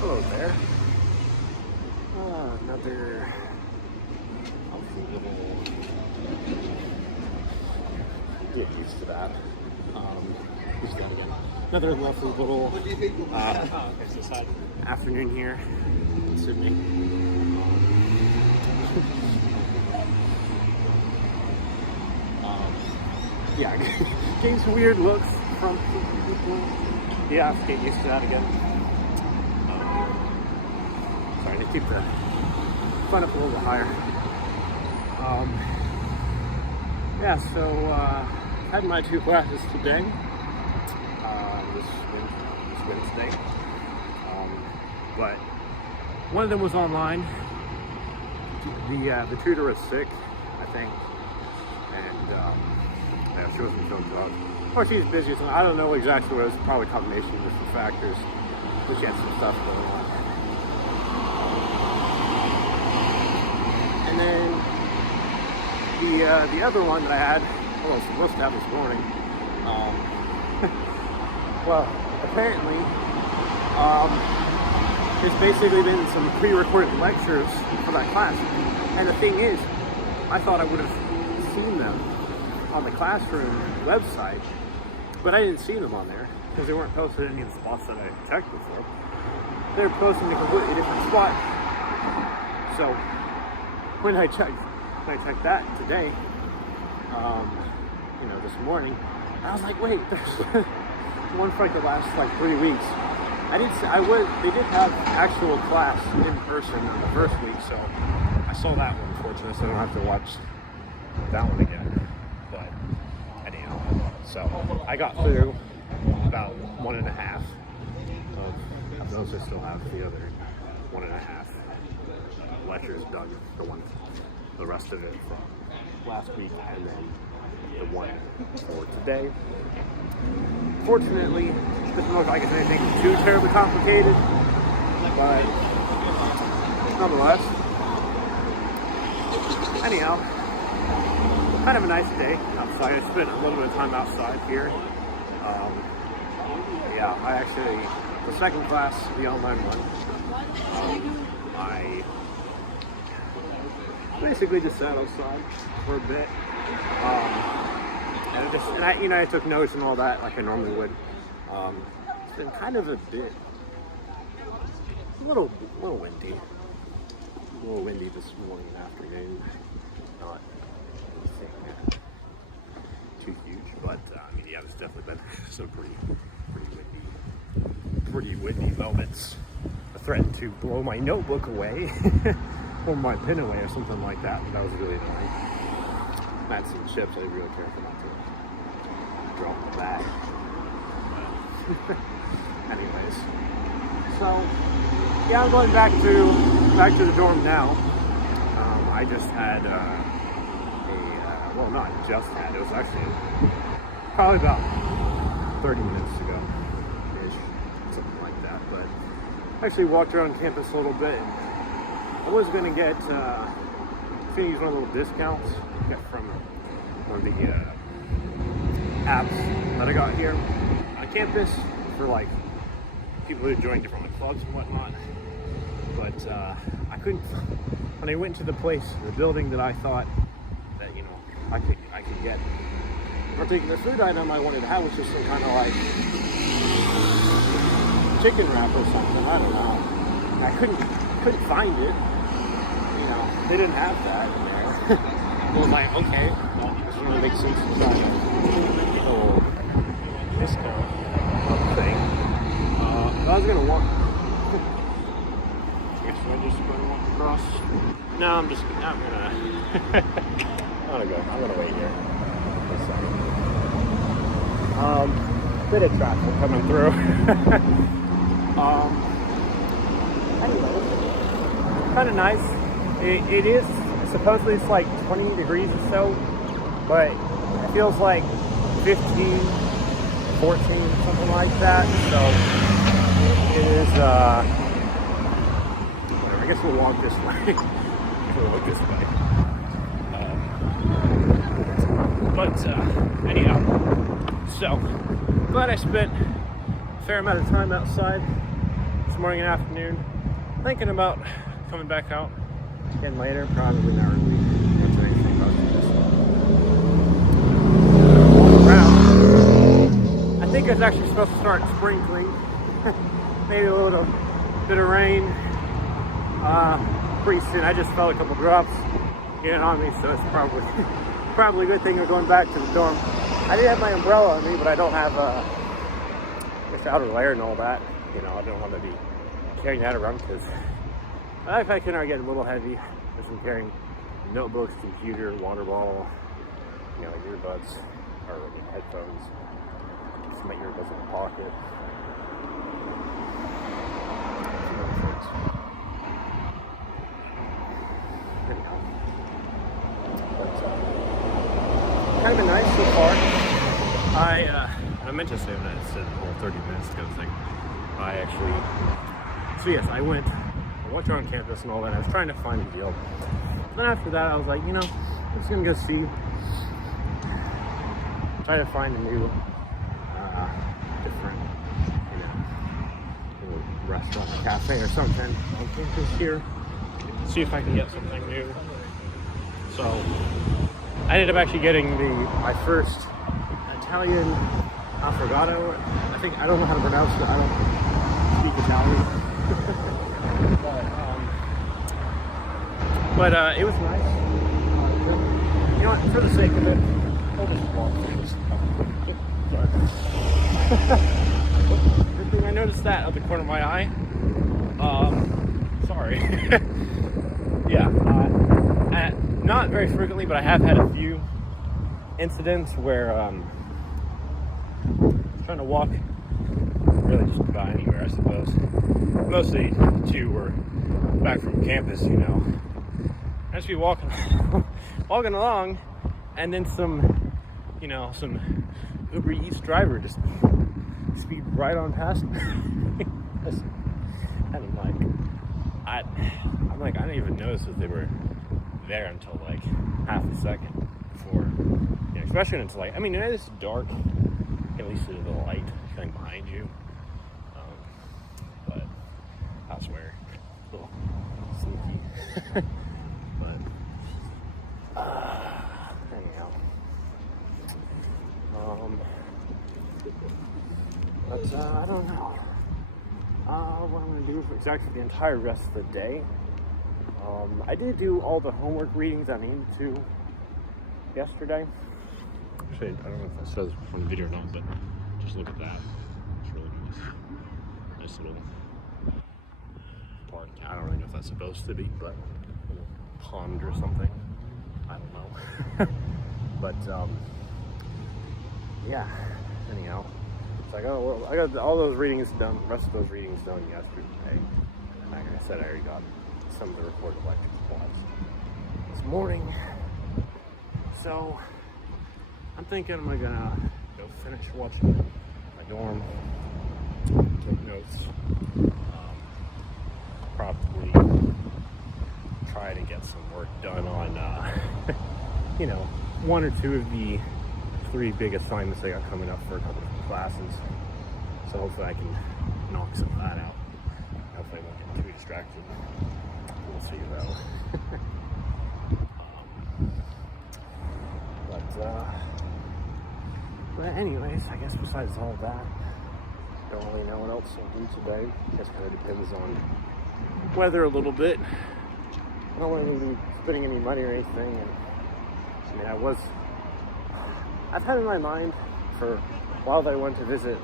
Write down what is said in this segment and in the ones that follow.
Hello there. Another healthy little. Get used to that. Use that again. Another lovely little afternoon here in Sydney. Yeah, getting some weird looks from people. Yeah, have to get used to that again. Sorry, to keep the fun up a little bit higher. Yeah, so had my 2 classes today. This Wednesday. But one of them was online. The tutor was sick, I think, and yeah, she wasn't feeling well. Or she's busy, so I don't know exactly what it was. Probably a combination of different factors, but she had some stuff going on. And then the other one that I had, well, I was supposed to have this morning. Well, apparently, there's basically been some pre-recorded lectures for that class. And the thing is, I thought I would have seen them on the classroom website, but I didn't see them on there because they weren't posted in any of the spots that I checked before. They were posted in a completely different spot. So when I checked that today, this morning, I was like, wait, there's one for like the last 3 weeks. They did have actual class in person on the first week, so I saw that one, unfortunately, so I don't have to watch that one again. But anyhow, so I got through about 1.5 of those. I still have the other 1.5 lectures done, the rest of it from last week, and then the one for today. Fortunately, it doesn't look like it's anything too terribly complicated, but nonetheless. Anyhow, kind of a nice day outside. I spent a little bit of time outside here. Yeah, I actually, the second class, the online one, I basically just sat outside for a bit. And I took notes and all that like I normally would. It's been kind of a little windy. A little windy this morning and afternoon. Not anything too huge, but yeah, there's definitely been some pretty windy moments. I threatened to blow my notebook away or my pen away or something like that. That was really annoying. I had some chips. I was really careful not to drop the bag. Anyways, so yeah, I'm going back to the dorm now. I just had well, not just had. It was actually probably about 30 minutes ago, ish, something like that. But I actually walked around campus a little bit. And I was gonna get use one of the little discounts I got from one of the apps that I got here on campus for people who join different clubs and whatnot. But I couldn't. When I went to the building that I thought that I could get a particular food item I wanted to have, which was some kind of chicken wrap or something. I don't know. I couldn't find it. They didn't have that in there. I was like, okay, well, this doesn't really make sense to try a little discount thing. But I was gonna walk. I guess I'm just gonna walk across. No, I'm gonna wait here for a second. Bit of traffic coming through. Anyway, kind of nice. It is, supposedly it's 20 degrees or so, but it feels like 15, 14, something like that. So it is, whatever, I guess we'll walk this way. We'll look this way. But anyhow, so glad I spent a fair amount of time outside this morning and afternoon. Thinking about coming back out again later, probably not really much of anything about this. Around. I think it's actually supposed to start sprinkling. Maybe a little bit of rain pretty soon. I just felt a couple drops getting on me, so it's probably a good thing we're going back to the dorm. I did have my umbrella on me, but I don't have this outer layer and all that. You know, I don't want to be carrying that around because my backpack are getting a little heavy. Just from carrying notebooks, computer, water bottle, you know, earbuds or headphones. Just my earbuds in the pocket. Kind of been nice so far. I meant to say when I said 30 minutes ago thing. So yes, I walked around campus and all that. I was trying to find a deal. Then after that, I was like, you know, I'm just gonna go see, try to find a new, different, you know, little restaurant or cafe or something on campus here. See if I can get something new. So I ended up actually getting my first Italian affogato. I don't know how to pronounce it. I don't speak Italian. but it was nice. You know what? For the sake of it, I'll just walk through this. Good thing I noticed that out the corner of my eye. Sorry. Yeah. Not very frequently, but I have had a few incidents where trying to walk really just about anywhere, I suppose. Mostly the two were back from campus, you know. I just be walking along, and then some Uber Eats driver just speed right on past me. And I'm like, I didn't even notice that they were there until like half a second before, you know, especially when it's like, I mean, it's dark, at least there's a light coming behind you, but I swear, a little sneaky. But anyhow, I don't know what I'm gonna do for exactly the entire rest of the day. I did do all the homework readings I needed to yesterday. Actually, I don't know if that says on the video or not, but just look at that. It's really nice. Nice little park. I don't really know if that's supposed to be, but a little pond or something. I don't know. But yeah. Anyhow, it's like, oh well, I got all those readings done. The rest of those readings done yesterday. Like I said, I already got some of the recorded lectures this morning. So I'm thinking I'm gonna go finish watching my dorm, take notes, probably try to get some work done on you know, one or two of the 3 big assignments I got coming up for a couple of classes. So hopefully I can knock some of that out. Hopefully I won't get too distracted. We'll see though. But anyways, I guess besides all that, don't really know what else I'll do today. I guess kind of depends on weather a little bit. I don't want to be spending any money or anything. And I mean, I've had in my mind for a while that I went to visit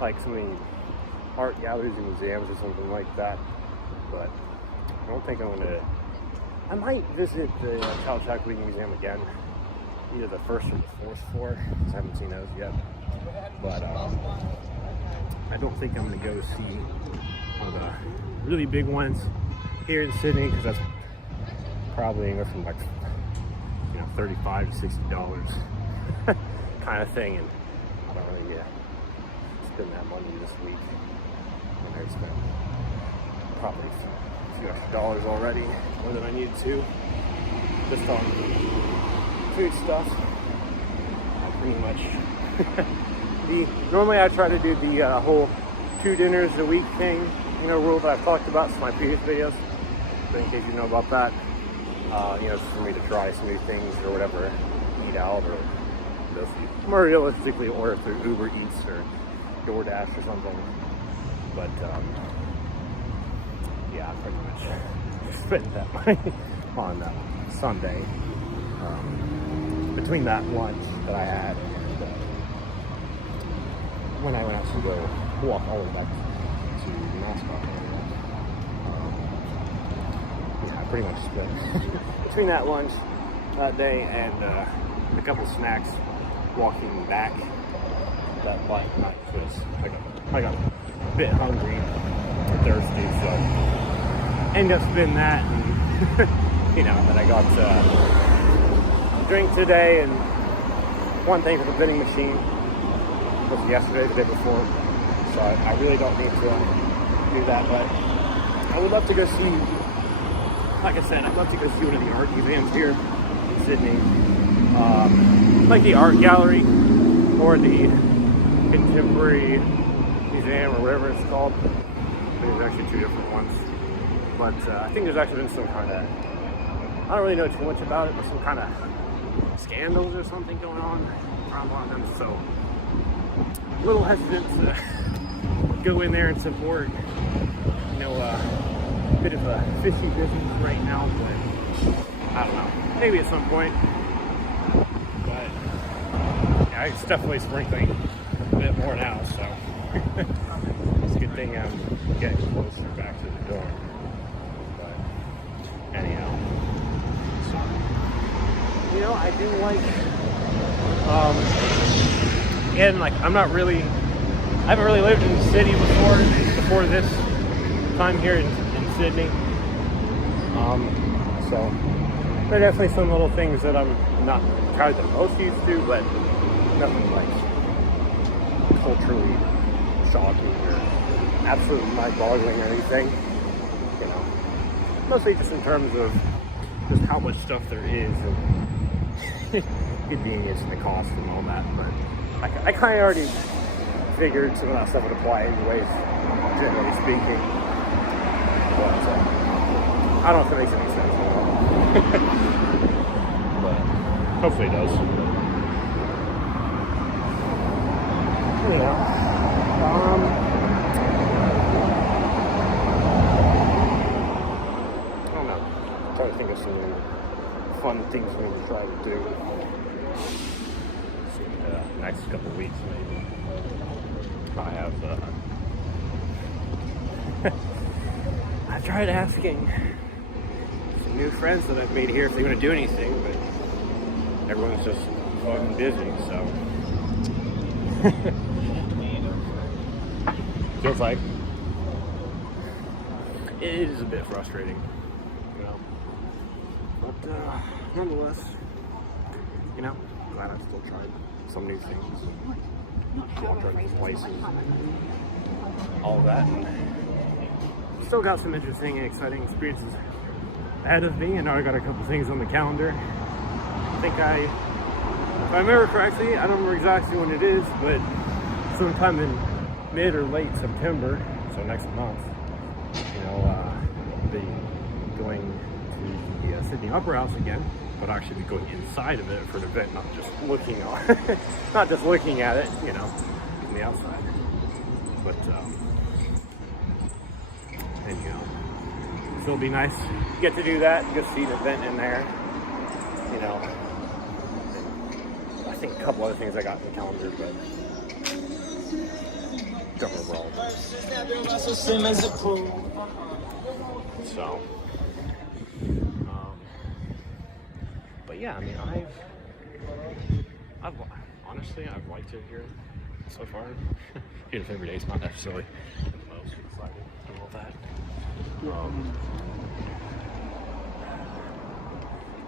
like some of the art galleries and museums or something like that, but I don't think I might visit the Caltech Reading Museum again, either the first or the 4th floor, because I haven't seen those yet. But I don't think I'm going to go see one of the really big ones here in Sydney, because that's probably anywhere from like, you know, $35 to $60 kind of thing, and I don't really spend that money this week. And I spent probably a few extra dollars already, more than I needed to, just on food stuff. I pretty much normally I try to do the whole 2 dinners a week thing, you know, rule that I've talked about in my previous videos. So in case you know about that, you know, just for me to try some new things or whatever, eat out or just more realistically order through Uber Eats or DoorDash or something. But yeah, I pretty much spent that money on Sunday between that lunch that I had and when I went out to go walk all the way back to the Mascot area. Yeah, I pretty much spent between that lunch that day and a couple snacks walking back that bike night because I got a bit hungry and thirsty, so ended up spending that and you know, then I got a drink today and one thing for the vending machine was yesterday, the day before, so I really don't need to do that, but I would love to go see, like I said, I'd love to go see one of the art museums here in Sydney, like the art gallery or the contemporary museum or whatever it's called. There's actually 2 different ones, but I think there's actually been some kind of, I don't really know too much about it, but some kind of scandals or something going on around one of them, so a little hesitant to go in there and support, you know, a bit of a fishy business right now, but I don't know, maybe at some point. But yeah, it's definitely sprinkling a bit more now, so it's a good thing I'm getting closer back to the door. But anyhow, so you know, I do like and like I haven't really lived in the city before this time here in Sydney. So there are definitely some little things that I'm not probably the most used to, but nothing like culturally shocking or absolutely mind-boggling or anything. You know, mostly just in terms of just how much stuff there is and convenience and the cost and all that. But I kind of already figured some of that stuff would apply anyways, generally speaking. But I don't know if it makes any sense at all. But hopefully it does. You know, I don't know. I'm trying to think of some fun things we're going to try to do. Next couple of weeks, maybe. I have. I tried asking some new friends that I've made here if they want to do anything, but everyone's just fucking busy. So feels like it is a bit frustrating, you know. But nonetheless, you know, glad I still tried some new things, walked around some places, all of that. And still got some interesting and exciting experiences ahead of me, and now I got a couple things on the calendar. I think if I remember correctly, I don't remember exactly when it is, but sometime in mid or late September, so next month, you know, I'll be going to the Sydney Opera House again, but actually be going inside of it for an event, not just looking at it, you know, from the outside. But anyhow, so it'll be nice to get to do that, get to see an event in there, you know. And I think a couple other things I got in the calendar, but don't remember all of them. So, but yeah, I mean, I've honestly, I've liked it here so far. Even if every day's not necessarily the most exciting and all that.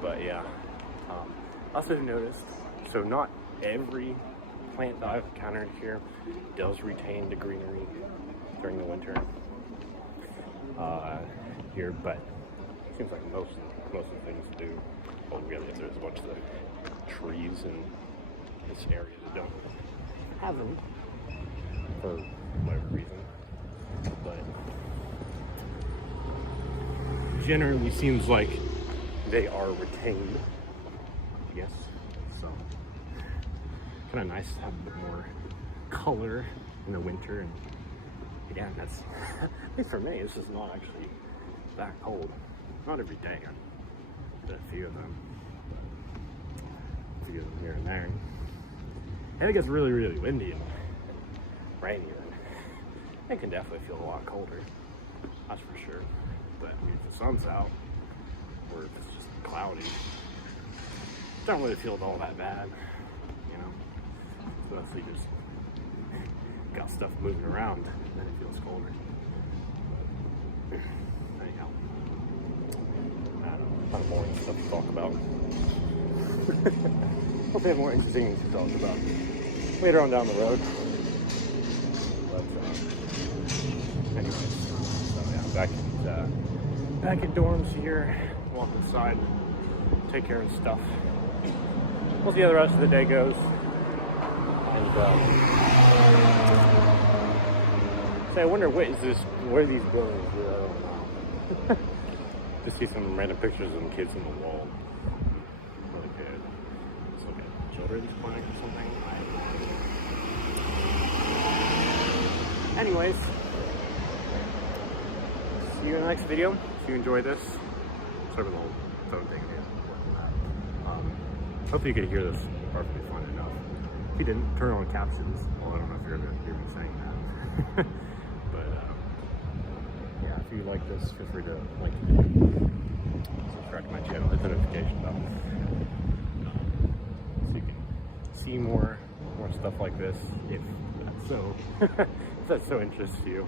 But yeah, also noticed, so not every plant that I've encountered here does retain the greenery during the winter here, but it seems like most of the things do. Well, really, there's a bunch of the trees in this area that don't have them for whatever reason. generally seems like they are retained. Yes, so kind of nice to have a bit more color in the winter. And again, that's at least for me. It's just not actually that cold. Not every day. I did a few of them, but a few of them here and there. And it gets really, really windy and rainy. And it can definitely feel a lot colder. That's for sure. But I mean, if the sun's out, or if it's just cloudy, it don't really feel all that bad, you know. Especially just got stuff moving around, then it feels colder. But anyhow, I don't know, kind of boring stuff to talk about. Hope they have more interesting things to talk about later on down the road. But anyways, so yeah, back at dorms here, walk inside, take care of stuff. We'll see how the rest of the day goes. And so I wonder what are these buildings? I don't know. Just see some random pictures of some kids on the wall. Really good. It's like a children's clinic or something. I have no idea. Anyways, see you in the next video. If you enjoy this, sort of the whole phone thing again. Hopefully you could hear this perfectly fine enough. If you didn't, turn on captions. Well, I don't know if you're going to hear me saying that. But yeah, if you like this, feel free to like the video, subscribe to my channel, hit the notification button, so you can see more stuff like this if that's so if that so interests you.